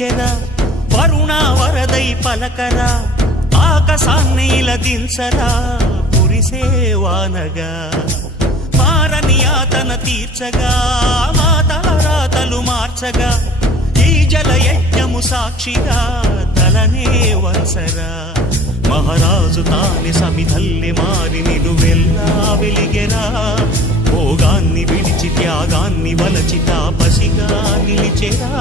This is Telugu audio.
పిలిచెరా వరుణ వరదై పలకరా ఆకాశాన్ని ఇలా దించరా కురిసేవానగా మారని ఆతన తీర్చగా మాతల రాతలు మార్చగా ఈ జలయజ్ఞము సాక్షిగా తలనే వంచరా మహారాజు తాని సమిధల్లి మారి నిలువెల్లా వెలిగెరా భోగాన్ని విడిచి త్యాగాన్ని వలచి తాపసిగా నిలిచెరా